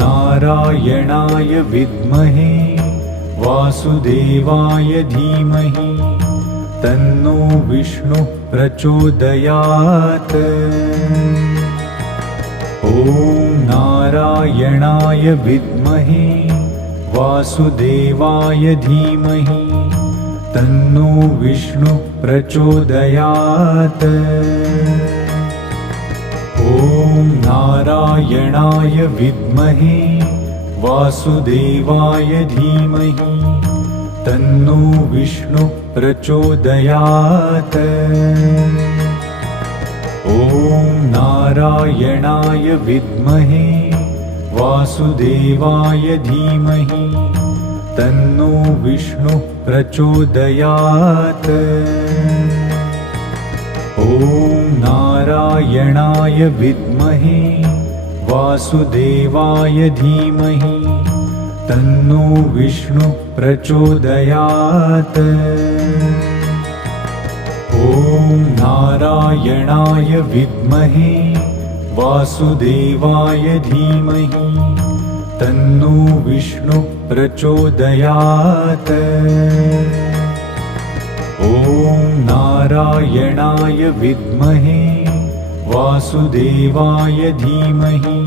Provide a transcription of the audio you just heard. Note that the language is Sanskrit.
नारायणाय विद्महे वासुदेवाय धीमहि तन्नो विष्णुः प्रचोदयात्। ॐ नारायणाय विद्महे वासुदेवाय धीमहि तन्नो विष्णुः प्रचोदयात्। ॐ नारायणाय विद्महे वासुदेवाय धीमहि तन्नो विष्णुः प्रचोदयात्। ॐ नारायणाय विद्महे वासुदेवाय धीमहि तन्नो विष्णुः प्रचोदयात्। ॐ नारायणाय विद्महे वासुदेवाय धीमहि तन्नो विष्णुः प्रचोदयात्। ॐ नारायणाय विद्महे वासुदेवाय धीमहि तन्नो विष्णुः प्रचोदयात्। ॐ नारायणाय विद्महे वासुदेवाय धीमहि